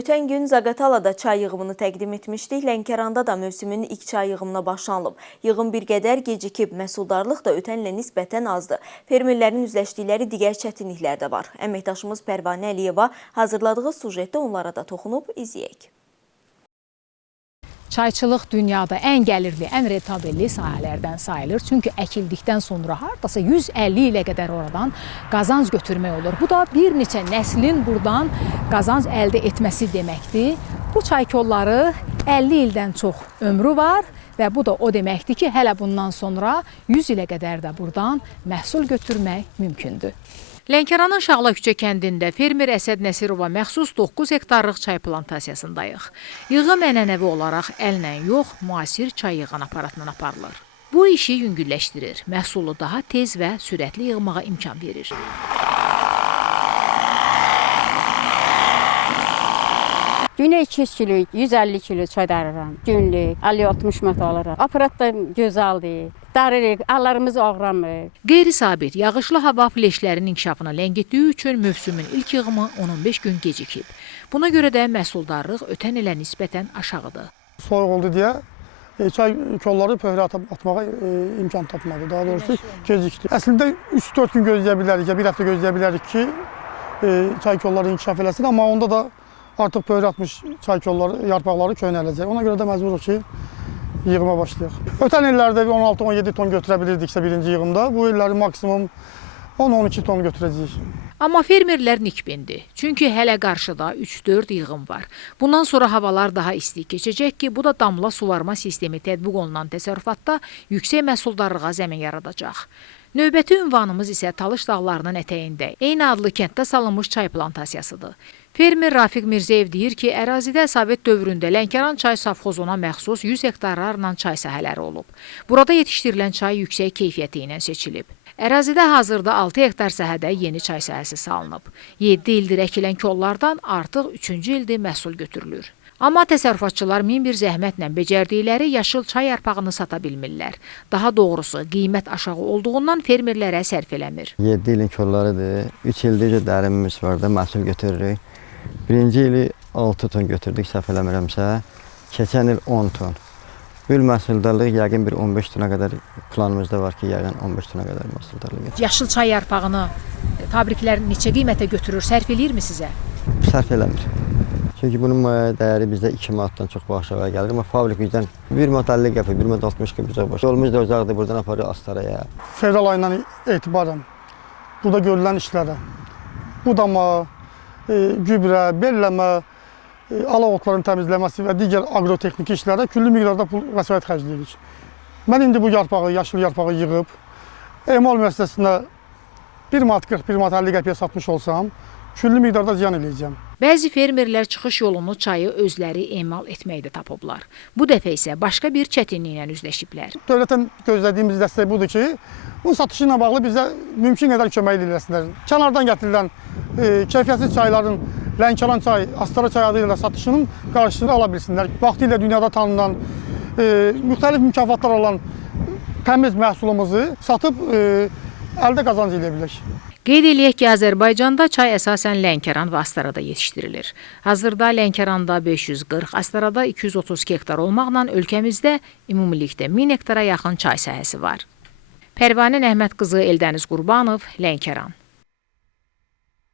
Ötən gün Zaqatalada çay yığımını təqdim etmişdik. Lənkəranda da mövsümün ilk çay yığımına başlanılıb. Yığım bir qədər gecikib, məhsuldarlıq da ötənlə nisbətən azdır. Fermerlərin üzləşdikləri digər çətinliklər də var. Əməkdaşımız Pərvanə Əliyeva hazırladığı sujetdə onlara da toxunub izləyək. Çayçılıq dünyada ən gəlirli, ən rentabilli sahələrdən sayılır. Çünki əkildikdən sonra hardasa 150 ilə qədər oradan qazanc götürmək olur. Bu da bir neçə nəslin buradan qazanc əldə etməsi deməkdir. Bu çay kolları 50 ildən çox ömrü var və bu da o deməkdir ki, hələ bundan sonra 100 ilə qədər də buradan məhsul götürmək mümkündür. Lənkəranın Şağla Küçə kəndində fermer Əsəd Nəsirova məxsus 9 hektarlıq çay plantasiyasındayıq. Yığım ənənəvi olaraq əllə yox, müasir çay yığan aparatla aparılır. Bu işi yüngülləşdirir, məhsulu daha tez və sürətli yığmağa imkan verir. Günə 200 kilo, 150 kilo çay darıram. Günlük 50-60 manat alırıq. Aparat da gözəldir. Darırıq, allarımız ağramır. Qeyri-sabit, yağışlı hava fleşlərin inkişafına ləngitdiyi üçün mövsümün ilk yığımı 10-15 gün gecikib. Buna görə də məhsuldarlıq ötən ilə nisbətən aşağıdır. Soyuq oldu deyə çay kolları pöhrə atmağa imkan tapmadı. Daha doğrusu gecikdi. Əslində 3-4 gün gözləyə bilərik, bir həftə gözləyə bilərik ki, çay kolları inkişaf eləsin, amma onda da artıq pöhrə atmış çay kolları, yarpaqları köhnələcək. Ona görə də məcburuq ki, yığıma başlayaq. Ötən illərdə 16-17 ton götürə bilirdiksə birinci yığımda, bu illəri maksimum 10-12 ton götürəcəyik. Amma fermerlər nikbindir. Çünki hələ qarşıda 3-4 yığım var. Bundan sonra havalar daha isti keçəcək ki, bu da damla suvarma sistemi tətbiq olunan təsərrüfatda yüksək məhsuldarlığa zəmin yaradacaq. Növbəti ünvanımız isə Talış dağlarının ətəyində, eyni adlı kənddə salınmış çay plantasiyasıdır. Fermer Rafiq Mirzəyev deyir ki, ərazidə Sovet dövründə Lənkəran çay safxozuna məxsus 100 hektarlarla çay sahələri olub. Burada yetişdirilən çay yüksək keyfiyyəti ilə seçilib. Ərazidə hazırda 6 hektar sahədə yeni çay sahəsi salınıb. 7 ildir əkilən kollardan artıq 3-cü ildir məhsul götürülür. Amma təsərrüfatçılar min bir zəhmətlə becərdikləri yaşıl çay yarpağını sata bilmirlər. Daha doğrusu, qiymət aşağı olduğundan fermerlərə sərf eləmir. 7 ilin kollarıdır. 3 ildir dərimimiz var da, məhsul götürürük. Birinci ili 6 ton götürdük, səhv eləmirəmsə. Keçən il 10 ton. Bu il məhsuldarlıq yəqin bir 15 tona qədər planımızda var ki, yəqin 15 tona qədər məhsuldarlıq götürür. Yaşıl çay yarpağını fabriklər neçə qiymətə götürür, sərf eləyirmi sizə? Sərf eləmir. Çünki bunun dəyəri bizdə 2 manatdan çox aşağı gəlir. Amma fabrik bizdən 1 manat 50 qəpik, 1 manat 60 qəpik başa. Yolumuz da uzaqdır, buradan aparır Astaraya. Fevral ayından etibarən burada görülən işlərə, budama, gübrə, belləmə, alaq otların təmizləməsi və digər agrotexniki işlərə küllü miqdarda pul vəsait xərcləyirik. Mən indi bu yarpağı, yaşıl yarpağı yığıb, emal müəssisəsində 1 manat 40, 1 manat 50 qəpiyə satmış olsam, küllü miqdarda ziyan eləyəcəm. Bəzi fermerlər çıxış yolunu çayı özləri emal etməkdə tapıblar. Bu dəfə isə başqa bir çətinliklə üzləşiblər. Dövlətdən gözlədiyimiz dəstək budur ki, bunun satışı ilə bağlı bizə mümkün qədər kömək edilsinlər. Kənardan gətirilən keyfiyyətsiz çayların Lənkəran çay, Astara çay adı ilə satışının qarşısını ala bilsinlər. Vaxtilə dünyada tanınan, müxtəlif mükafatlar olan təmiz məhsulumuzu satıb əldə qazanc edə bilək. Qeyd eləyək ki, Azərbaycanda çay əsasən Lənkəran və Astarada yetişdirilir. Hazırda Lənkəranda 540, Astarada 230 hektar olmaqla ölkəmizdə ümumilikdə 1000 hektara yaxın çay sahəsi var. Pərvanə Əhməd qızı Eldəniz Qurbanov, Lənkəran.